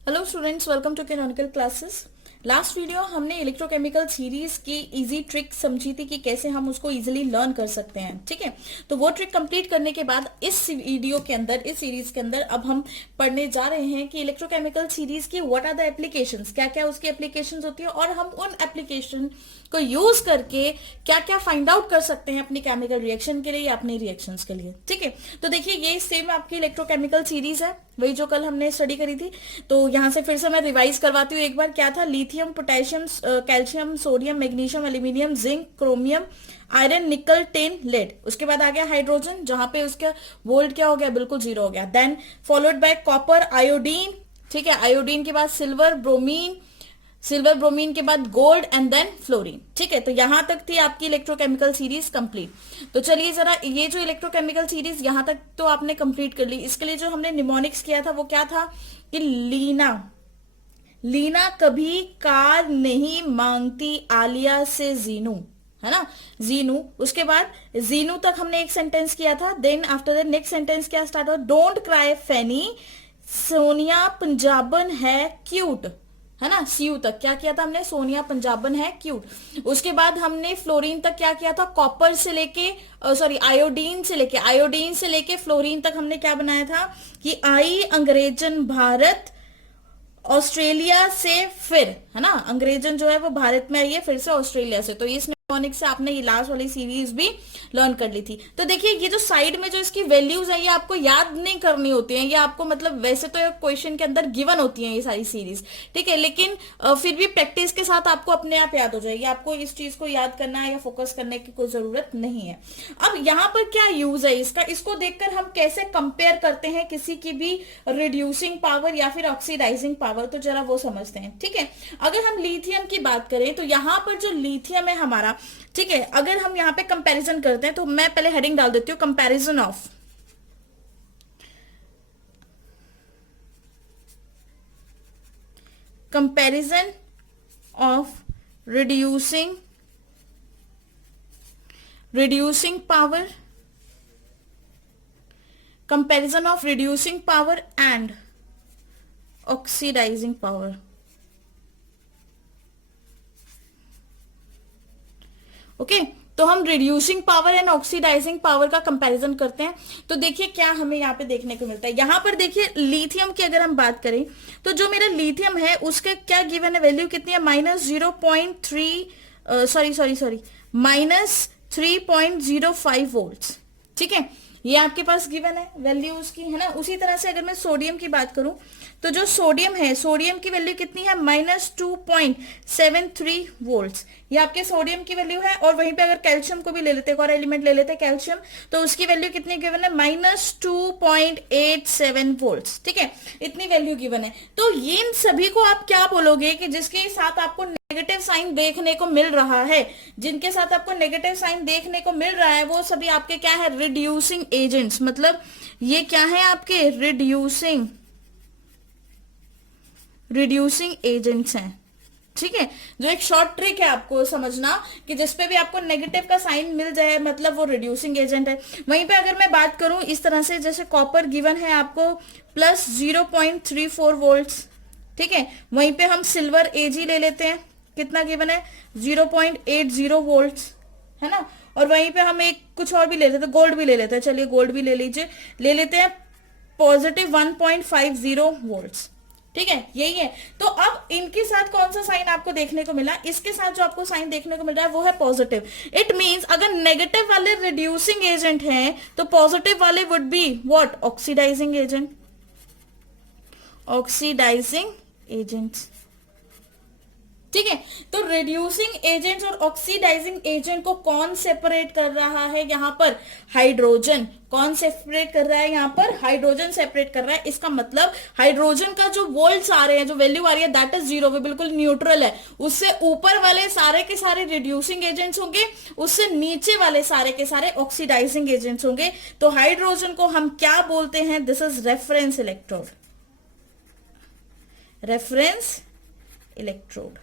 Hello students, welcome to Canonical classes. Last video हमने electrochemical series की easy trick समझी थी कि कैसे हम उसको इजीली लर्न कर सकते हैं। ठीक है, तो वो ट्रिक कंप्लीट करने के बाद इस वीडियो के अंदर, इस सीरीज के अंदर अब हम पढ़ने जा रहे हैं कि इलेक्ट्रोकेमिकल सीरीज की व्हाट आर द एप्लीकेशंस, क्या क्या उसकी एप्लीकेशंस होती है और हम उन एप्लीकेशन को यूज करके क्या क्या फाइंड आउट कर सकते हैं अपनी केमिकल रिएक्शन के लिए या अपनी रिएक्शंस के लिए। ठीक है, तो देखिए ये सेम आपकी इलेक्ट्रोकेमिकल सीरीज है, वही जो कल हमने स्टडी करी थी। तो यहां से फिर से मैं रिवाइज करवाती हूँ एक बार। क्या था? Lithium, potassium, calcium, sodium, magnesium, aluminium, zinc, chromium, iron, निकल, टिन, लेड। उसके बाद आ गया हाइड्रोजन, जहां पे उसका वोल्ट क्या हो गया? बिल्कुल जीरो हो गया। Then followed by copper, iodine. ठीक है, आयोडीन के बाद सिल्वर, ब्रोमीन, सिल्वर ब्रोमीन के बाद गोल्ड एंड देन फ्लोरीन। ठीक है, तो यहां तक थी आपकी इलेक्ट्रोकेमिकल सीरीज कंप्लीट। तो चलिए जरा ये जो इलेक्ट्रोकेमिकल सीरीज यहां तक तो आपने कंप्लीट कर ली। इसके लिए जो हमने निमोनिक्स किया था वो क्या था कि लीना, लीना कभी कार नहीं मांगती आलिया से जीनू, है ना, जीनू। उसके बाद जीनू तक हमने एक सेंटेंस किया था। Then after the next sentence क्या स्टार्ट हुआ? डोंट क्राई फैनी, सोनिया पंजाबन है क्यूट, है ना। सीयू तक क्या किया था हमने? सोनिया पंजाबन है क्यूट। उसके बाद हमने फ्लोरीन तक क्या किया था? कॉपर से लेके सॉरी आयोडीन से लेके फ्लोरीन तक हमने क्या बनाया था कि आई अंग्रेजन भारत ऑस्ट्रेलिया से, फिर है ना, अंग्रेजन जो है वो भारत में आई है फिर से ऑस्ट्रेलिया से। तो इस निमोनिक से आपने ये लास्ट वाली सीरीज भी लर्न कर ली थी। तो देखिए ये जो साइड में जो इसकी वैल्यूज है ये आपको याद नहीं करनी होती है, ये आपको मतलब वैसे तो क्वेश्चन के अंदर गिवन होती है ये सारी सीरीज। ठीक है, लेकिन फिर भी प्रैक्टिस के साथ आपको अपने आप याद हो जाएगी। आपको इस चीज को याद करना है या फोकस करने की कोई जरूरत नहीं है। अब यहाँ पर क्या यूज है इसका, इसको देखकर हम कैसे कंपेयर करते हैं किसी की भी रिड्यूसिंग पावर या फिर ऑक्सीडाइजिंग पावर, तो जरा वो समझते हैं। ठीक है, अगर हम लिथियम की बात करें तो यहां पर जो लिथियम है हमारा, ठीक है, अगर हम यहां पे कंपैरिजन करते हैं तो मैं पहले हेडिंग डाल देती हूँ, comparison of reducing power, comparison of reducing power and oxidising power. Okay, तो हम reducing power and oxidising power का कंपैरिजन करते हैं। तो देखिए क्या हमें यहाँ पे देखने को मिलता है। यहां पर देखिए लिथियम की अगर हम बात करें तो जो मेरा लिथियम है उसका क्या गिवन है? वैल्यू कितनी है? -0.3 -3.05 वोल्ट्स। ठीक है, ये आपके पास गिवन है वैल्यू उसकी, है ना। उसी तरह से अगर मैं सोडियम की बात करूं तो जो सोडियम है, सोडियम की वैल्यू कितनी है? -2.73 वोल्ट्स। ये आपके सोडियम की वैल्यू है। और वहीं पे अगर कैल्शियम को भी ले लेते हैं, और एलिमेंट ले लेते हैं कैल्शियम, तो उसकी वैल्यू कितनी गिवन है? -2.87 वोल्ट्स। ठीक है, इतनी वैल्यू गिवन है। तो ये इन सभी को आप क्या बोलोगे कि जिसके साथ आपको नेगेटिव साइन देखने को मिल रहा है, जिनके साथ आपको नेगेटिव साइन देखने को मिल रहा है वो सभी आपके क्या है? Reducing agents. मतलब ये क्या है? आपके रिड्यूसिंग एजेंट्स हैं। ठीक है, जो एक शॉर्ट ट्रिक है आपको समझना कि जिसपे भी आपको नेगेटिव का साइन मिल जाए मतलब वो रिड्यूसिंग एजेंट है। वहीं पे अगर मैं बात करूं इस तरह से, जैसे कॉपर गिवन है आपको +0.34 वोल्ट्स। ठीक है, वहीं पे हम सिल्वर एजी ले लेते हैं, कितना गिवन है? 0.80 वोल्ट्स, है ना। और वहीं पे हम एक कुछ और भी ले लेते हैं, गोल्ड भी ले लेते हैं। चलिए गोल्ड भी ले लीजिए, ले लेते हैं +1.50 वोल्ट्स। ठीक है, यही है। तो अब इनके साथ कौन सा साइन आपको देखने को मिला? इसके साथ जो आपको साइन देखने को मिल रहा है वो है पॉजिटिव। इट मींस अगर नेगेटिव वाले रिड्यूसिंग एजेंट हैं तो पॉजिटिव वाले would be what? Oxidising agent, oxidising agents. ठीक है, तो रिड्यूसिंग एजेंट्स और ऑक्सीडाइजिंग एजेंट को कौन सेपरेट कर रहा है यहां पर? हाइड्रोजन। कौन सेपरेट कर रहा है यहां पर? हाइड्रोजन सेपरेट कर रहा है। इसका मतलब हाइड्रोजन का जो वोल्ट्स आ रहे हैं, जो वैल्यू आ रही है, दैट इज जीरो, वो बिल्कुल न्यूट्रल है। उससे ऊपर वाले सारे के सारे रिड्यूसिंग एजेंट्स होंगे, उससे नीचे वाले सारे के सारे ऑक्सीडाइजिंग एजेंट्स होंगे। तो हाइड्रोजन को हम क्या बोलते हैं? This is reference electrode, reference electrode.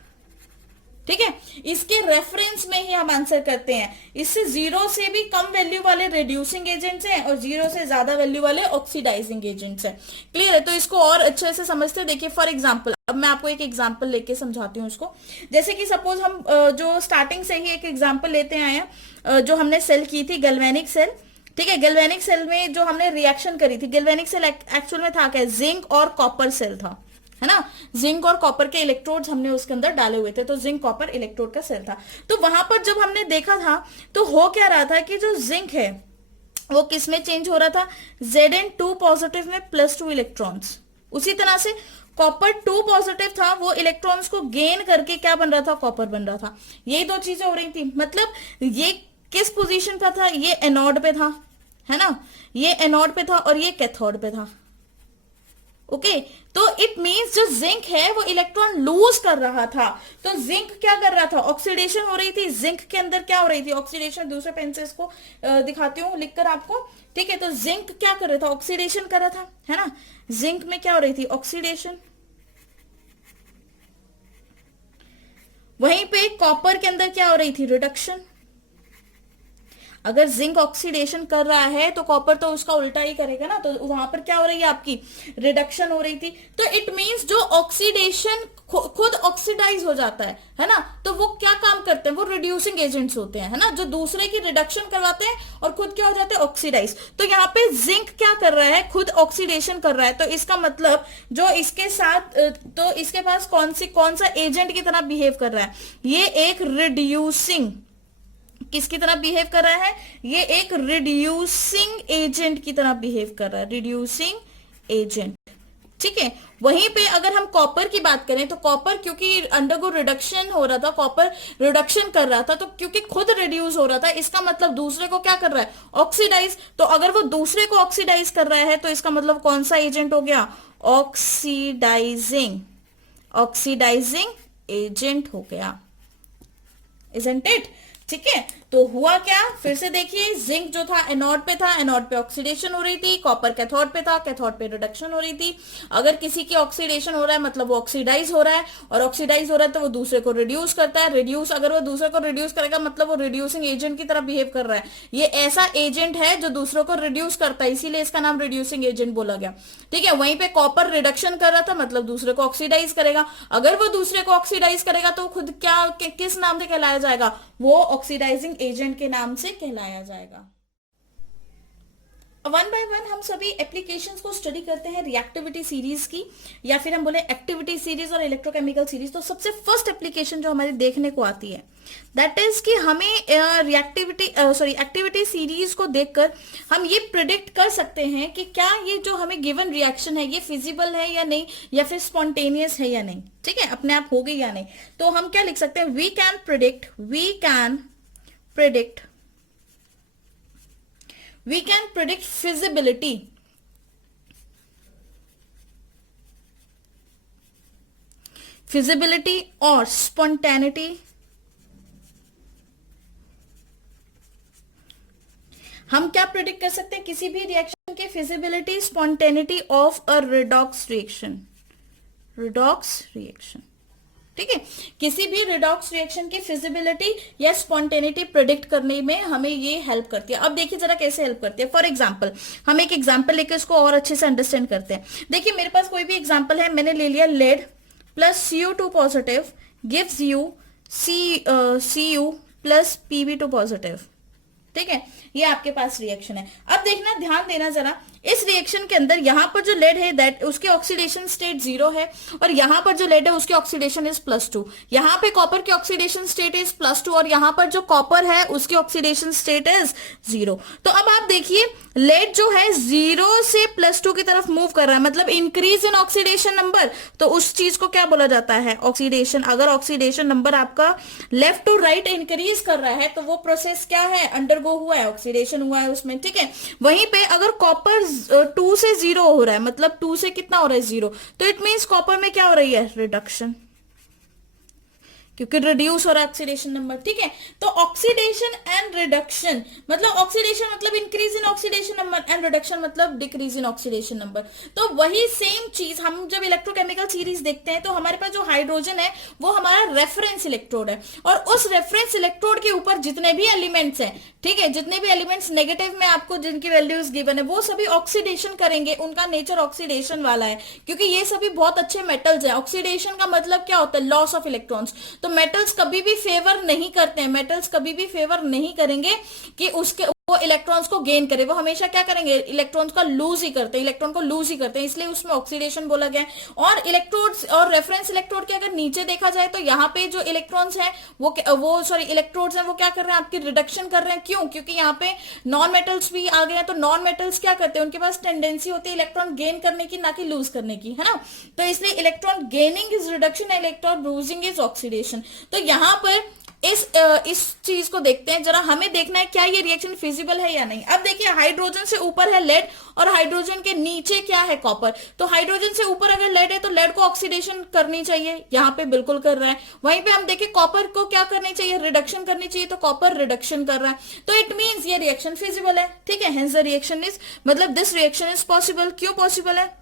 ठीक है, इसके रेफरेंस में ही हम आंसर करते हैं। इससे जीरो से भी कम वैल्यू वाले रिड्यूसिंग एजेंट्स हैं और जीरो से ज्यादा वैल्यू वाले ऑक्सीडाइजिंग एजेंट्स हैं। क्लियर है? तो इसको और अच्छे से समझते हैं। देखिए फॉर एग्जांपल, अब मैं आपको एक एग्जांपल लेके समझाती हूँ उसको। जैसे कि सपोज हम जो स्टार्टिंग से ही एक एग्जांपल लेते आए हैं, जो हमने सेल की थी गैल्वेनिक सेल। ठीक है, गैल्वेनिक सेल में जो हमने रिएक्शन करी थी, गैल्वेनिक सेल एक्चुअल में था क्या, जिंक और कॉपर सेल था, है ना। जिंक और कॉपर के इलेक्ट्रोड्स हमने उसके अंदर डाले हुए थे, तो जिंक कॉपर इलेक्ट्रोड का सेल था। तो वहां पर जब हमने देखा था तो हो क्या रहा था कि जो जिंक है वो किस में चेंज हो रहा था, Zn2 पॉजिटिव में +2 इलेक्ट्रॉन्स। उसी तरह से कॉपर 2 पॉजिटिव था, वो इलेक्ट्रॉन्स को गेन करके क्या बन रहा था, कॉपर बन रहा था। यही दो चीजें हो रही थी। मतलब ये किस पोजीशन पे था, ये एनोड पे था, है ना, ये एनोड पे था और ये कैथोड पे था। ओके, तो इट मींस जो जिंक है वो इलेक्ट्रॉन लूज कर रहा था। तो जिंक क्या कर रहा था, ऑक्सीडेशन हो रही थी। जिंक के अंदर क्या हो रही थी, ऑक्सीडेशन। दूसरे पेन से इसको दिखाती हूँ लिखकर आपको। ठीक है, तो जिंक क्या कर रहा था, ऑक्सीडेशन कर रहा था, है ना। जिंक में क्या हो रही थी, ऑक्सीडेशन। वहीं पे कॉपर के अंदर क्या हो रही थी, रिडक्शन। अगर जिंक ऑक्सीडेशन कर रहा है तो कॉपर तो उसका उल्टा ही करेगा ना, तो वहां पर क्या हो रही है, आपकी रिडक्शन हो रही थी। तो इट मींस जो ऑक्सीडेशन खुद ऑक्सीडाइज हो जाता है ना, तो वो क्या काम करते हैं, वो रिड्यूसिंग एजेंट्स होते हैं, है ना, जो दूसरे की रिडक्शन करवाते हैं और खुद क्या हो जाते हैं, ऑक्सीडाइज। तो यहाँ पे जिंक क्या कर रहा है, खुद ऑक्सीडेशन कर रहा है। तो इसका मतलब जो इसके साथ, तो इसके पास कौन सा एजेंट की तरह बिहेव कर रहा है, ये एक रिड्यूसिंग, किसकी तरह बिहेव कर रहा है, ये एक रिड्यूसिंग एजेंट की तरह बिहेव कर रहा है, रिड्यूसिंग एजेंट। ठीक है, वहीं पे अगर हम कॉपर की बात करें तो कॉपर क्योंकि अंडरगो रिडक्शन हो रहा था, कॉपर रिडक्शन कर रहा था, तो क्योंकि खुद रिड्यूस हो रहा था, इसका मतलब दूसरे को क्या कर रहा है, ऑक्सीडाइज। तो अगर वो दूसरे को ऑक्सीडाइज कर रहा है तो इसका मतलब कौन सा एजेंट हो गया, ऑक्सीडाइजिंग एजेंट हो गया, इजंट इट। ठीक है, तो हुआ क्या, फिर से देखिए, जिंक जो था एनोड पे था, एनोड पे ऑक्सीडेशन हो रही थी। कॉपर कैथोड पे था, कैथोड पे रिडक्शन हो रही थी। अगर किसी की ऑक्सीडेशन हो रहा है मतलब वो ऑक्सीडाइज हो रहा है, और ऑक्सीडाइज हो रहा है तो वो दूसरे को रिड्यूस करता है। रिड्यूस, अगर वो दूसरे को रिड्यूस करेगा मतलब वो रिड्यूसिंग एजेंट की तरह बिहेव कर रहा है। ये ऐसा एजेंट है जो दूसरों को रिड्यूस करता है, इसीलिए इसका नाम रिड्यूसिंग एजेंट बोला गया। ठीक है, वहीं पे कॉपर रिडक्शन कर रहा था मतलब दूसरे को ऑक्सीडाइज करेगा। अगर वो दूसरे को ऑक्सीडाइज करेगा तो खुद क्या, किस नाम से कहलाया जाएगा, वो ऑक्सीडाइजिंग एजेंट के नाम से कहलाया जाएगा। वन बाय वन हम सभी एप्लीकेशंस को स्टडी करते हैं रिएक्टिविटी सीरीज की, या फिर हम बोले एक्टिविटी सीरीज और इलेक्ट्रोकेमिकल सीरीज। तो सबसे फर्स्ट एप्लीकेशन जो हमारे देखने को आती है दैट इज कि हमें एक्टिविटी सीरीज को देखकर हम ये प्रिडिक्ट कर सकते हैं कि क्या ये जो हमें गिवन रिएक्शन है ये फिजिबल है या नहीं, या फिर स्पॉन्टेनियस है या नहीं। ठीक है, अपने आप होगी या नहीं। तो हम क्या लिख सकते हैं, वी कैन प्रिडिक्ट feasibility और spontaneity। हम क्या प्रिडिक्ट कर सकते हैं, किसी भी रिएक्शन के feasibility, spontaneity of a redox reaction. ठीक है, किसी भी रिडॉक्स रिएक्शन की फिजिबिलिटी या स्पॉन्टेनिटी प्रिडिक्ट करने में हमें ये हेल्प करती है। अब देखिए जरा कैसे हेल्प करती है। फॉर एग्जांपल, हम एक एग्जांपल लेकर इसको और अच्छे से अंडरस्टैंड करते हैं। देखिए मेरे पास कोई भी एग्जांपल है, मैंने ले लिया lead plus Cu2 positive gives you Cu plus Pb2 positive. ठीक है, ये आपके पास रिएक्शन है। अब देखना, ध्यान देना जरा, इस रिएक्शन के अंदर यहां पर जो लेड है दैट उसके ऑक्सीडेशन स्टेट 0 है, और यहां पर जो लेड है उसकी ऑक्सीडेशन इज +2। यहां पे कॉपर की ऑक्सीडेशन स्टेट इज +2 और यहां पर जो कॉपर है उसकी ऑक्सीडेशन स्टेट इज 0। तो अब आप देखिए लेड जो है 0 से +2 की तरफ मूव कर रहा है, मतलब इंक्रीज इन ऑक्सीडेशन नंबर। तो उस चीज को क्या बोला जाता है, ऑक्सीडेशन। अगर ऑक्सीडेशन नंबर आपका लेफ्ट टू राइट इंक्रीज कर रहा है तो वो प्रोसेस क्या है, अंडरगो हुआ है, ऑक्सीडेशन हुआ है उसमें। ठीक है, वहीं पे अगर कॉपर 2 से 0 हो रहा है, मतलब 2 से कितना हो रहा है, 0, तो इट मींस कॉपर में क्या हो रही है, रिडक्शन। क्योंकि रिड्यूस हो रहा है ऑक्सीडेशन नंबर, ठीक है। तो ऑक्सीडेशन एंड रिडक्शन मतलब ऑक्सीडेशन मतलब increase in oxidation number and reduction मतलब डिक्रीज इन ऑक्सीडेशन नंबर। तो वही सेम चीज हम जब इलेक्ट्रोकेमिकल सीरीज देखते हैं तो हमारे पास जो हाइड्रोजन है वो हमारा रेफरेंस इलेक्ट्रोड है, और उस रेफरेंस इलेक्ट्रोड के ऊपर जितने भी एलिमेंट्स हैं, ठीक है, जितने भी एलिमेंट्स नेगेटिव में आपको जिनकी वैल्यूज गिवन है वो सभी ऑक्सीडेशन करेंगे, उनका नेचर ऑक्सीडेशन वाला है, क्योंकि ये सभी बहुत अच्छे मेटल्स हैं। ऑक्सीडेशन का मतलब क्या होता है? Loss of electrons. तो मेटल्स कभी भी फेवर नहीं करते हैं, मेटल्स कभी भी फेवर नहीं करेंगे कि उसके वो इलेक्ट्रॉन्स को गेन करे, वो हमेशा क्या करेंगे? इलेक्ट्रॉन्स का लूज ही करते हैं, इलेक्ट्रॉन को लूज ही करते हैं, इसलिए उसमें ऑक्सीडेशन बोला गया है। और इलेक्ट्रोड्स और रेफरेंस इलेक्ट्रोड के अगर नीचे देखा जाए तो यहाँ पे जो इलेक्ट्रॉन्स हैं वो इलेक्ट्रोड्स हैं वो क्या कर रहे हैं? आपकी रिडक्शन कर रहे हैं। क्यों? क्योंकि यहाँ पे नॉन मेटल्स भी आ गए हैं, तो नॉन मेटल्स क्या करते हैं? उनके पास टेंडेंसी होती है इलेक्ट्रॉन गेन करने की, ना कि लूज करने की, है ना। तो इसलिए electron gaining is reduction, electron losing is oxidation. तो यहाँ पर इस चीज को देखते हैं जरा, हमें देखना है क्या ये रिएक्शन फिजिबल है या नहीं। अब देखिए हाइड्रोजन से ऊपर है लेड और हाइड्रोजन के नीचे क्या है? कॉपर। तो हाइड्रोजन से ऊपर अगर लेड है तो लेड को ऑक्सीडेशन करनी चाहिए, यहाँ पे बिल्कुल कर रहा है। वहीं पे हम देखें कॉपर को क्या करनी चाहिए? रिडक्शन करनी चाहिए, तो कॉपर रिडक्शन कर रहा है, तो इट मींस ये रिएक्शन फिजिबल है, ठीक है। हेंस द रिएक्शन इज मतलब दिस रिएक्शन इज पॉसिबल। क्यों पॉसिबल है?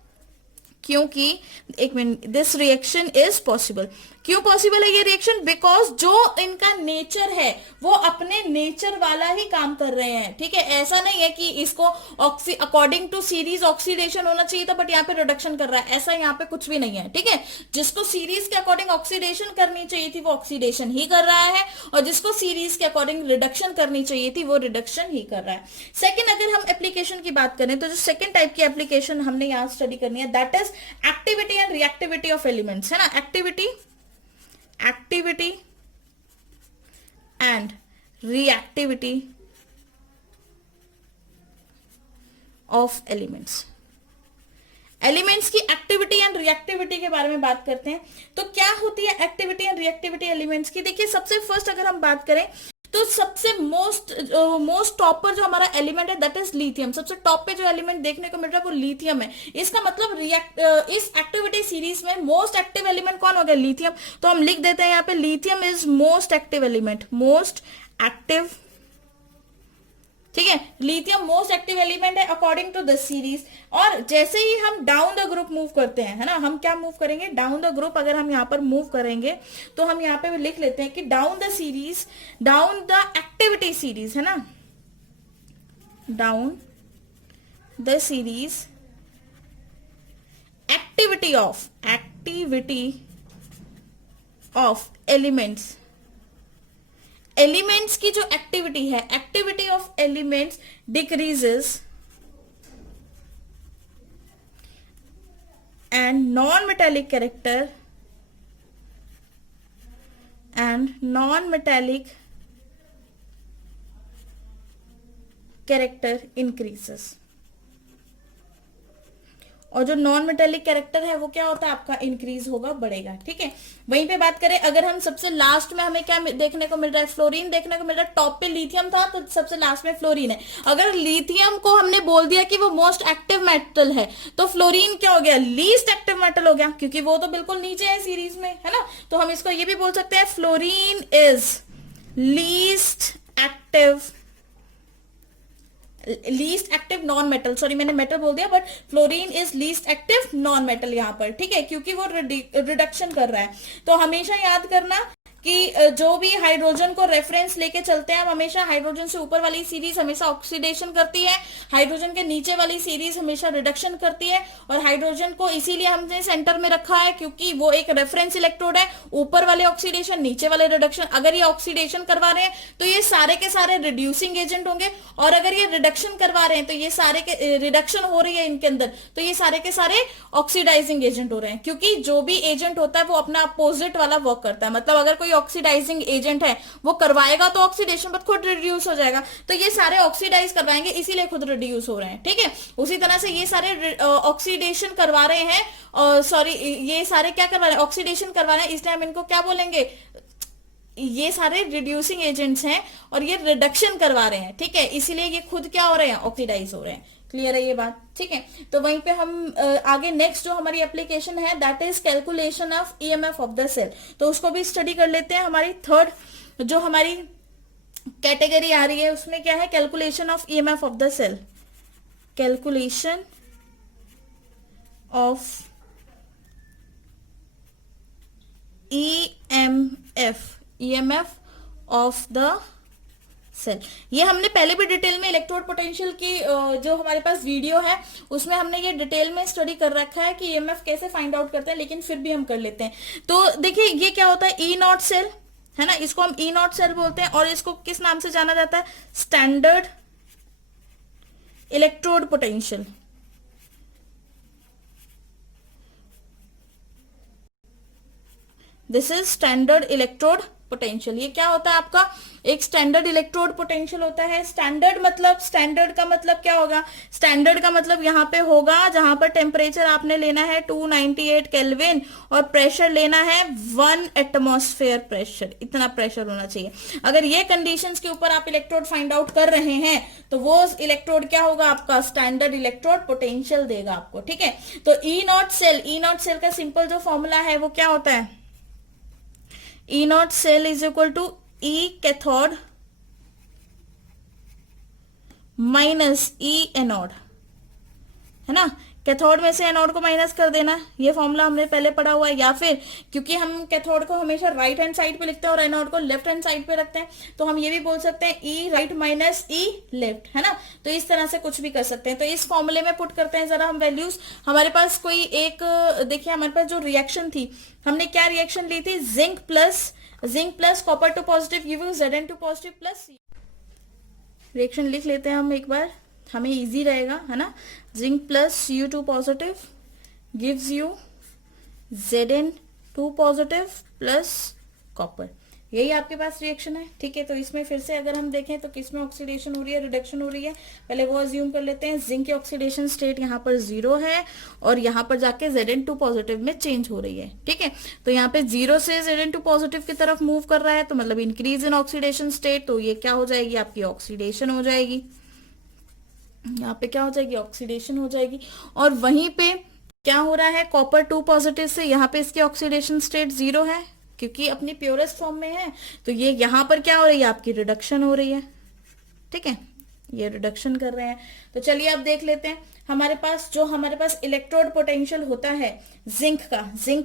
क्योंकि एक minute, this reaction is possible. क्यों पॉसिबल है ये रिएक्शन? बिकॉज जो इनका नेचर है वो अपने नेचर वाला ही काम कर रहे हैं, ठीक है। ऐसा नहीं है कि इसको अकॉर्डिंग टू सीरीज ऑक्सीडेशन होना चाहिए था बट यहाँ पे रिडक्शन कर रहा है, ऐसा यहाँ पे कुछ भी नहीं है, ठीक है। जिसको सीरीज के अकॉर्डिंग ऑक्सीडेशन करनी चाहिए थी वो ऑक्सीडेशन ही कर रहा है, और जिसको सीरीज के अकॉर्डिंग रिडक्शन करनी चाहिए थी वो रिडक्शन ही कर रहा है। सेकेंड, अगर हम एप्लीकेशन की बात करें तो जो सेकेंड टाइप की एप्लीकेशन हमने यहाँ स्टडी करनी है that is activity and reactivity of elements, है ना। Activity and reactivity of elements। Elements की एक्टिविटी एंड रिएक्टिविटी के बारे में बात करते हैं। तो क्या होती है एक्टिविटी एंड रिएक्टिविटी एलिमेंट्स की? देखिए सबसे फर्स्ट अगर हम बात करें तो सबसे मोस्ट टॉप पर जो हमारा एलिमेंट है दैट इज लिथियम। सबसे टॉप पे जो एलिमेंट देखने को मिल रहा है वो लिथियम है। इसका मतलब इस एक्टिविटी सीरीज में मोस्ट एक्टिव एलिमेंट कौन हो गया? लिथियम। तो हम लिख देते हैं यहाँ पे lithium is most active element, most active, ठीक है। लिथियम मोस्ट एक्टिव एलिमेंट है अकॉर्डिंग टू द सीरीज। और जैसे ही हम डाउन द ग्रुप मूव करते हैं, है ना, हम क्या मूव करेंगे? डाउन द ग्रुप अगर हम यहाँ पर मूव करेंगे तो हम यहाँ पे लिख लेते हैं कि down the series, down the activity series, है ना, down the series activity of elements. Elements की जो एक्टिविटी है, activity of elements decreases and non metallic character increases. और जो नॉन मेटेलिक कैरेक्टर है वो क्या होता है? आपका इंक्रीज होगा, बढ़ेगा, ठीक है। वहीं पे बात करें अगर हम सबसे लास्ट में हमें क्या देखने को मिल रहा है? फ्लोरीन देखने को मिल रहा है। टॉप पे लिथियम था तो सबसे लास्ट में फ्लोरीन है। अगर लिथियम को हमने बोल दिया कि वो मोस्ट एक्टिव मेटल है तो फ्लोरीन क्या हो गया? लीस्ट एक्टिव मेटल हो गया, क्योंकि वो तो बिल्कुल नीचे है सीरीज में, है ना। तो हम इसको ये भी बोल सकते हैं fluorine is least active non metal. Sorry मैंने मेटल बोल दिया, but fluorine is least active non metal यहाँ पर, ठीक है, क्योंकि वो रिडक्शन कर रहा है। तो हमेशा याद करना कि जो भी हाइड्रोजन को रेफरेंस लेके चलते हैं हम, हमेशा हाइड्रोजन से ऊपर वाली सीरीज हमेशा ऑक्सीडेशन करती है, हाइड्रोजन के नीचे वाली सीरीज हमेशा रिडक्शन करती है। और हाइड्रोजन को इसीलिए हमने सेंटर में रखा है क्योंकि वो एक रेफरेंस इलेक्ट्रोड है, ऊपर वाले ऑक्सीडेशन नीचे वाले रिडक्शन। अगर ये ऑक्सीडेशन करवा रहे हैं तो ये सारे के सारे रिड्यूसिंग एजेंट होंगे, और अगर ये रिडक्शन करवा रहे हैं तो ये सारे के रिडक्शन हो रही है इनके अंदर तो ये सारे के सारे ऑक्सीडाइजिंग एजेंट हो रहे हैं, क्योंकि जो भी एजेंट होता है वो अपना अपोजिट वाला वर्क करता है। मतलब अगर कोई ऑक्सीडाइजिंग एजेंट है वो करवाएगा तो ऑक्सीडेशन पर खुद रिड्यूस हो जाएगा, तो ये सारे ऑक्सीडाइज करवाएंगे इसीलिए खुद रिड्यूस हो रहे हैं, ठीक है। उसी तरह से ये सारे ऑक्सीडेशन करवा रहे हैं, सॉरी ये सारे क्या करवा रहे हैं? ऑक्सीडेशन करवा रहे हैं, इसलिए हम इनको क्या बोलेंगे? ये सारे रिड्यूसिंग एजेंट्स हैं और ये रिडक्शन करवा रहे हैं, ठीक है, इसीलिए ये खुद क्या हो रहे हैं? ऑक्सीडाइज हो रहे हैं। क्लियर है ये बात, ठीक है। तो वहीं पे हम आगे नेक्स्ट जो हमारी एप्लीकेशन है that is calculation of EMF of the cell, तो उसको भी स्टडी कर लेते हैं। हमारी थर्ड जो हमारी कैटेगरी आ रही है उसमें क्या है, calculation of EMF of the cell, calculation of EMF of the cell. ये हमने पहले भी डिटेल में इलेक्ट्रोड पोटेंशियल की जो हमारे पास वीडियो है उसमें हमने ये डिटेल में स्टडी कर रखा है कि ईएमएफ कैसे फाइंड आउट करते हैं, लेकिन फिर भी हम कर लेते हैं। तो देखिए ये क्या होता है, ई नॉट सेल है ना, इसको हम ई नॉट सेल बोलते हैं और इसको किस नाम से जाना जाता है, standard electrode potential. This is standard electrode potential. ये क्या होता है आपका, एक स्टैंडर्ड इलेक्ट्रोड पोटेंशियल होता है। स्टैंडर्ड मतलब, स्टैंडर्ड का मतलब क्या होगा, स्टैंडर्ड का मतलब यहाँ पे होगा जहां पर टेम्परेचर आपने लेना है 298 केल्विन और प्रेशर लेना है 1 एटमॉस्फेयर प्रेशर, इतना प्रेशर होना चाहिए। अगर ये कंडीशंस के ऊपर आप इलेक्ट्रोड फाइंड आउट कर रहे हैं तो वो इलेक्ट्रोड क्या होगा आपका, स्टैंडर्ड इलेक्ट्रोड पोटेंशियल देगा आपको, ठीक है। तो ई नॉट सेल का सिंपल जो फॉर्मूला है वो क्या होता है, E naught cell is equal to E cathode minus E anode, है ना। कैथोड में से एनोड को माइनस कर देना, ये फॉर्मूला हमने पहले पढ़ा हुआ है। या फिर क्योंकि हम कैथोड को हमेशा राइट हैंड साइड पे लिखते हैं और एनोड को लेफ्ट हैंड साइड पे रखते हैं, तो हम ये भी बोल सकते हैं E right minus E left, है ना। तो इस तरह से कुछ भी कर सकते हैं। तो इस फॉर्मूले में पुट करते हैं जरा हम वैल्यूज। हमारे पास कोई एक देखिए, हमारे पास जो रिएक्शन थी, हमने क्या रिएक्शन ली थी, zinc plus copper two positive give you Zn2 positive plus. Reaction लिख लेते हैं हम एक बार, हमें इजी रहेगा, है ना। Zinc plus Cu2 positive gives you Zn2 positive plus copper, यही आपके पास रिएक्शन है, ठीक है। तो इसमें फिर से अगर हम देखें तो किसमें ऑक्सीडेशन हो रही है, रिडक्शन हो रही है। पहले वो अज्यूम कर लेते हैं, जिंक की ऑक्सीडेशन स्टेट यहाँ पर 0 है और यहाँ पर जाके Zn2 पॉजिटिव में चेंज हो रही है, ठीक है। तो यहाँ पे 0 से Zn2 पॉजिटिव की तरफ मूव कर रहा है, तो मतलब इंक्रीज इन ऑक्सीडेशन स्टेट, तो ये क्या हो जाएगी आपकी, ऑक्सीडेशन हो जाएगी। यहाँ पे क्या हो जाएगी, ऑक्सीडेशन हो जाएगी। और वहीं पे क्या हो रहा है, कॉपर 2 पॉजिटिव से यहाँ पे इसकी ऑक्सीडेशन स्टेट 0 है क्योंकि अपनी प्योरेस्ट फॉर्म में है, तो ये यहाँ पर क्या हो रही है आपकी, रिडक्शन हो रही है, ठीक है, ये रिडक्शन कर रहे हैं। तो चलिए अब देख लेते हैं हमारे पास इलेक्ट्रोड पोटेंशियल होता है जिंक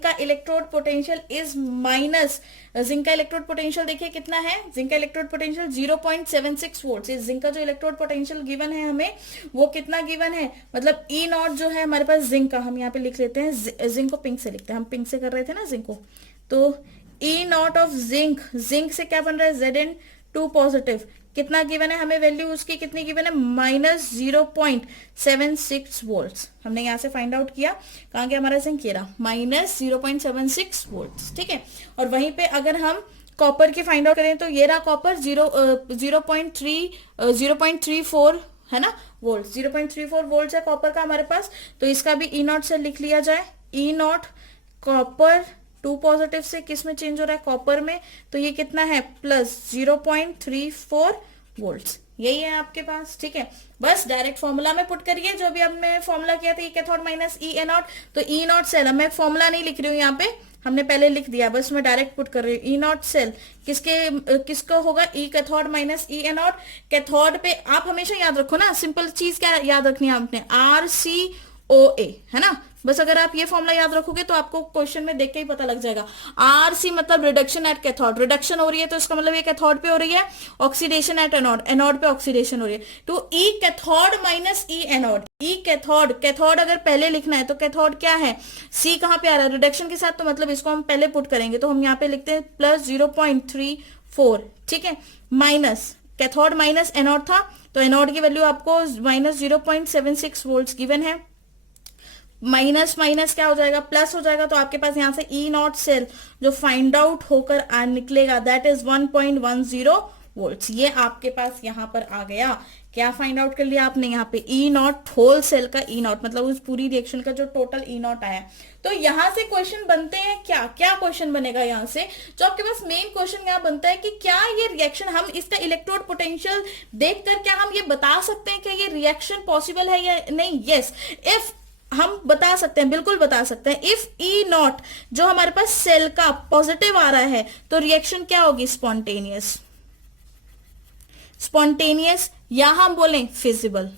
का electrode potential is minus, zinc का इलेक्ट्रोड पोटेंशियल देखिए कितना है, जिंक का इलेक्ट्रोड पोटेंशियल 0.76 वोल्ट। जिंक का जो इलेक्ट्रोड पोटेंशियल गिवन है हमें वो कितना गिवन है, मतलब ई नॉट जो है हमारे पास जिंक का, हम यहाँ पे लिख लेते हैं, जिंक को पिंक से लिखते हैं, हम पिंक से कर रहे थे ना जिंक को, तो ई नॉट ऑफ जिंक से क्या बन रहा है, Zn2 पॉजिटिव, कितना गिवन है हमें वैल्यू उसकी, कितनी गिवन है, माइनस 0.76 वोल्ट। हमने यहां से फाइंड आउट किया, कहां गया हमारा जिंक, ये रहा, माइनस 0.76 वोल्ट, ठीक है। और वहीं पे अगर हम कॉपर की फाइंड आउट करें तो ये रहा कॉपर 0.34 है ना वोल्ट, 0.34 वोल्ट है कॉपर का हमारे पास। तो इसका भी ई नॉट से लिख लिया जाए, ई नॉट कॉपर 2 पॉजिटिव से किस में चेंज हो रहा है, कॉपर में, तो ये कितना है, प्लस 0.34 वोल्ट, यही है आपके पास, ठीक है। बस डायरेक्ट फॉर्मूला में पुट करिए, जो भी हमने फॉर्मूला किया था, ई कैथोड माइनस ई एनोड। तो ई नॉट सेल, मैं फॉर्मूला नहीं लिख रही हूँ यहाँ पे, हमने पहले लिख दिया, बस मैं डायरेक्ट पुट कर रही हूँ। ई नॉट सेल किसका होगा, ई कैथोड माइनस ई एनोड। कैथोड पे आप हमेशा याद रखो ना, सिंपल चीज क्या याद रखनी है आपने, RCOA, है ना। बस अगर आप ये फॉर्मूला याद रखोगे तो आपको क्वेश्चन में देख के ही पता लग जाएगा। RC मतलब रिडक्शन एट कैथोड, रिडक्शन हो रही है तो इसका मतलब ये कैथोड पे हो रही है, ऑक्सीडेशन एट एनोड, एनोड पे ऑक्सीडेशन हो रही है। तो ई कैथोड माइनस ई एनोड, ई कैथोड अगर पहले लिखना है तो कैथोड क्या है, C कहां पे आ रहा है, रिडक्शन के साथ, तो मतलब इसको हम पहले पुट करेंगे, तो हम यहाँ पे लिखते हैं प्लस 0.34, ठीक है, माइनस कैथोड माइनस एनोड था, तो एनोड की वैल्यू आपको माइनस 0.76 वोल्ट गिवन है, माइनस माइनस क्या हो जाएगा, प्लस हो जाएगा। तो आपके पास यहां से ई नॉट सेल जो फाइंड आउट होकर निकलेगा दैट इज 1.10 वोल्ट्स, ये आपके पास यहां पर आ गया। क्या फाइंड आउट कर लिया आपने यहाँ पे, ई नॉट, होल सेल का ई नॉट, मतलब उस पूरी रिएक्शन का जो टोटल ई नॉट आया। तो यहां से क्वेश्चन बनते हैं, क्या क्या क्वेश्चन बनेगा यहां से, जो आपके पास मेन क्वेश्चन यहाँ बनता है कि क्या ये रिएक्शन, हम इसका इलेक्ट्रोड पोटेंशियल देखकर क्या हम ये बता सकते हैं कि ये रिएक्शन पॉसिबल है या नहीं। यस, इफ हम बता सकते हैं, बिल्कुल बता सकते हैं। इफ ई नॉट जो हमारे पास सेल का पॉजिटिव आ रहा है तो रिएक्शन क्या होगी, स्पॉन्टेनियस, स्पॉन्टेनियस या हम बोलें फिजिबल।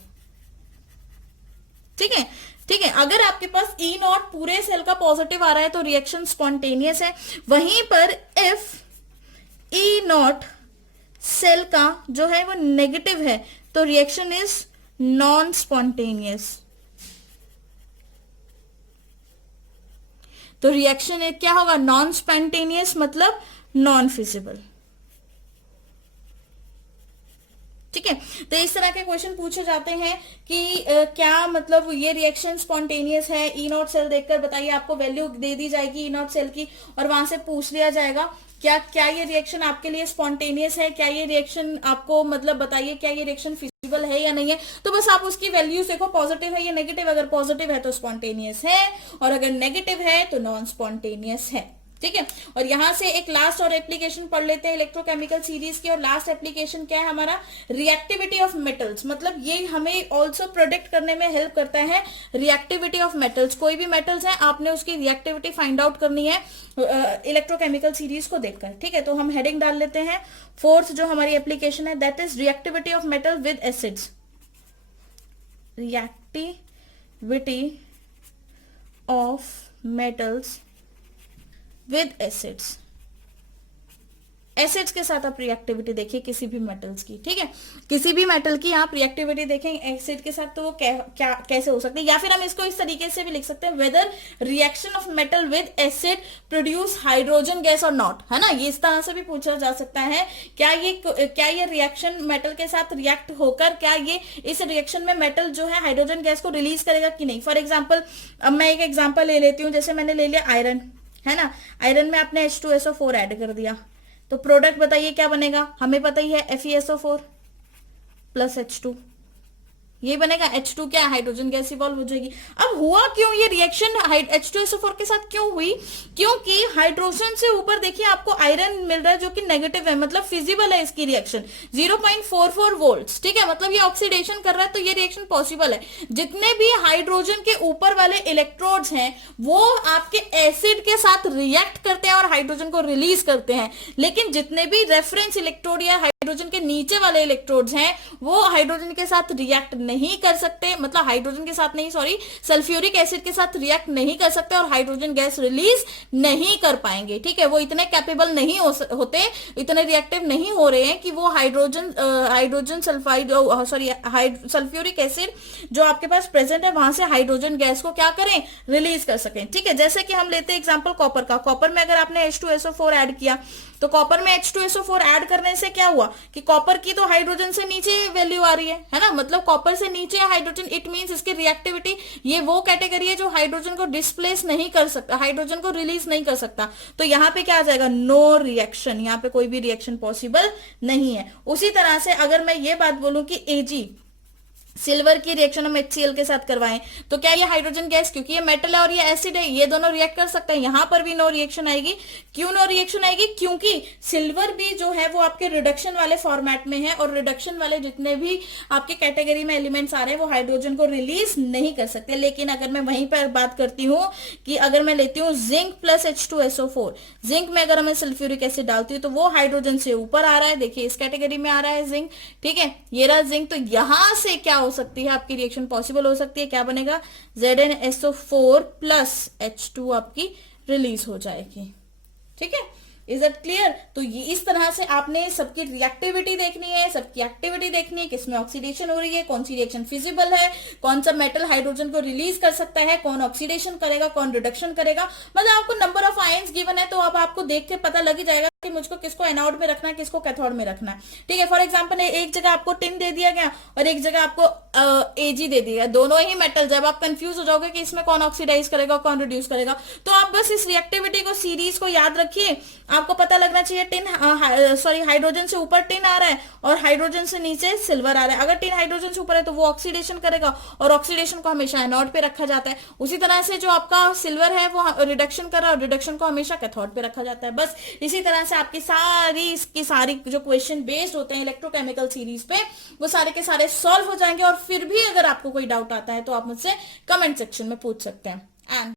ठीक है, ठीक है। अगर आपके पास ई नॉट पूरे सेल का पॉजिटिव आ रहा है तो रिएक्शन स्पॉन्टेनियस है। वहीं पर इफ ई नॉट सेल का जो है वो नेगेटिव है तो रिएक्शन इज नॉन स्पॉन्टेनियस। तो रिएक्शन क्या होगा, नॉन स्पॉन्टेनियस मतलब नॉन फिजिबल। ठीक है, तो इस तरह के क्वेश्चन पूछे जाते हैं कि क्या मतलब ये रिएक्शन स्पॉन्टेनियस है, ई नॉट सेल देखकर बताइए, आपको वैल्यू दे दी जाएगी ई नॉट सेल की और वहां से पूछ लिया जाएगा क्या क्या ये रिएक्शन आपके लिए स्पॉन्टेनियस है, क्या ये रिएक्शन आपको मतलब बताइए क्या ये रिएक्शन फिजिबल है या नहीं है। तो बस आप उसकी वैल्यूज देखो, पॉजिटिव है या नेगेटिव, अगर पॉजिटिव है तो स्पॉन्टेनियस है और अगर नेगेटिव है तो नॉन स्पॉन्टेनियस है। ठीक है, और यहां से एक लास्ट और एप्लीकेशन पढ़ लेते हैं इलेक्ट्रोकेमिकल सीरीज की। और लास्ट एप्लीकेशन क्या है हमारा, रिएक्टिविटी ऑफ मेटल्स, मतलब ये हमें ऑल्सो प्रोडिक्ट करने में हेल्प करता है, रिएक्टिविटी ऑफ मेटल्स। कोई भी मेटल्स है आपने उसकी रिएक्टिविटी फाइंड आउट करनी है इलेक्ट्रोकेमिकल सीरीज को देखकर। ठीक है, तो हम हेडिंग डाल लेते हैं, फोर्थ जो हमारी एप्लीकेशन है that is reactivity of metal with acids, reactivity of metals with acids. Acids के साथ आप रिएक्टिविटी देखिए किसी भी मेटल्स की। ठीक है, किसी भी मेटल की आप रिएक्टिविटी देखें एसिड के साथ तो वो क्या कैसे हो सकती है, या फिर हम इसको इस तरीके से भी लिख सकते हैं, whether reaction of metal with acid produce hydrogen gas और नॉट, है ना। ये इस तरह से भी पूछा जा सकता है, क्या ये रिएक्शन मेटल के साथ रिएक्ट होकर क्या ये इस रिएक्शन में मेटल जो है हाइड्रोजन गैस को रिलीज करेगा कि नहीं। फॉर एग्जाम्पल, अब मैं एक एग्जाम्पल ले लेती हूँ, जैसे मैंने ले लिया आयरन, है ना। आयरन में आपने H2SO4 ऐड कर दिया तो प्रोडक्ट बताइए क्या बनेगा, हमें पता ही है FeSO4 प्लस H2, ये बनेगा। H2 क्या, हाइड्रोजन गैस इवॉल्व हो जाएगी। अब हुआ क्यों ये रिएक्शन H2SO4 के साथ क्यों हुई, क्योंकि हाइड्रोजन से ऊपर देखिए आपको आयरन मिल रहा है जो कि नेगेटिव है, मतलब फिजिबल है इसकी रिएक्शन 0.44 वोल्ट्स। ठीक है, मतलब ये ऑक्सीडेशन कर रहा है तो ये रिएक्शन पॉसिबल है। जितने भी हाइड्रोजन के ऊपर वाले इलेक्ट्रोड्स हैं वो आपके एसिड के साथ रिएक्ट करते हैं और हाइड्रोजन को रिलीज करते हैं, लेकिन जितने भी रेफरेंस इलेक्ट्रोड या हाइड्रोजन के नीचे वाले इलेक्ट्रोड्स हैं वो हाइड्रोजन के साथ रिएक्ट नहीं कर सकते, मतलब हाइड्रोजन के साथ नहीं, सॉरी, सल्फ्यूरिक एसिड के साथ रिएक्ट नहीं कर सकते और हाइड्रोजन गैस रिलीज नहीं कर पाएंगे। ठीक है, वो इतने कैपेबल नहीं होते, इतने रिएक्टिव नहीं हो रहे हैं कि वो hydrogen sulphide sorry sulphuric acid जो आपके पास प्रेजेंट है वहां से हाइड्रोजन गैस को क्या करें, रिलीज कर सकें। ठीक है, जैसे कि हम लेते हैं एग्जांपल कॉपर का। कॉपर में अगर आपने H2SO4 ऐड किया तो कॉपर में H2SO4 ऐड करने से क्या हुआ कि कॉपर की तो हाइड्रोजन से नीचे वैल्यू आ रही है ना, मतलब कॉपर से नीचे है हाइड्रोजन, इट मींस इसकी रिएक्टिविटी, ये वो कैटेगरी है जो हाइड्रोजन को डिस्प्लेस नहीं कर सकता, हाइड्रोजन को रिलीज नहीं कर सकता। तो यहाँ पे क्या आ जाएगा, नो रिएक्शन, यहाँ पे कोई भी रिएक्शन पॉसिबल नहीं है। उसी तरह से अगर मैं ये बात बोलूं कि Ag सिल्वर की रिएक्शन हम HCl के साथ करवाएं तो क्या ये हाइड्रोजन गैस, क्योंकि ये मेटल है और ये एसिड है, ये दोनों रिएक्ट कर सकते हैं, यहां पर भी नो रिएक्शन आएगी। क्यों नो रिएक्शन आएगी, क्योंकि सिल्वर भी जो है वो आपके रिडक्शन वाले फॉर्मेट में है और रिडक्शन वाले जितने भी आपके कैटेगरी में एलिमेंट्स आ रहे हैं वो हाइड्रोजन को रिलीज नहीं कर सकते। लेकिन अगर मैं वहीं पर बात करती हूँ कि अगर मैं लेती हूँ जिंक प्लस H2SO4, जिंक में अगर मैं सल्फ्यूरिक एसिड डालती हूँ तो वो हाइड्रोजन से ऊपर आ रहा है, देखिए इस कैटेगरी में आ रहा है जिंक। ठीक है, ये रहा जिंक, तो यहां से क्या हो सकती है आपकी रिएक्शन पॉसिबल हो सकती है, क्या बनेगा, ZnSO4 प्लस H2 आपकी रिलीज हो जाएगी। ठीक है, इज दैट क्लियर। तो ये इस तरह से आपने सबकी रिएक्टिविटी देखनी है, सबकी एक्टिविटी देखनी है, किसमें ऑक्सीडेशन हो रही है, कौन सी रिएक्शन फिजिबल है, कौन सा मेटल हाइड्रोजन को रिलीज कर सकता है, कौन ऑक्सीडेशन करेगा, कौन रिडक्शन करेगा। मतलब आपको नंबर ऑफ आयंस गिवन है तो अब आपको देख के पता लग ही जाएगा कि मुझको किसको एनोड में रखना है, किसको कैथोड में रखना है। ठीक है, फॉर एग्जांपल एक जगह आपको टिन दे दिया गया और एक जगह आपको एजी दे दिया, दोनों ही मेटल। जब आप कंफ्यूज हो जाओगे कि इसमें कौन ऑक्सीडाइज करेगा कौन रिड्यूस करेगा, तो आप बस इस रिएक्टिविटी को, सीरीज को याद रखिए। आपको पता लगना चाहिए टिन हाइड्रोजन से ऊपर टिन आ रहा है और हाइड्रोजन से नीचे सिल्वर आ रहा है। अगर टिन हाइड्रोजन से ऊपर है तो वो ऑक्सीडेशन करेगा और ऑक्सीडेशन को हमेशा एनोड पे रखा जाता है। उसी तरह से जो आपका सिल्वर है वो रिडक्शन कर रहा है और रिडक्शन को हमेशा कैथोड पे रखा जाता है। बस इसी तरह से आपकी सारी जो क्वेश्चन बेस्ड होते हैं इलेक्ट्रोकेमिकल सीरीज पे, वो सारे के सारे सॉल्व हो जाएंगे। और फिर भी अगर आपको कोई डाउट आता है तो आप मुझसे कमेंट सेक्शन में पूछ सकते हैं। एंड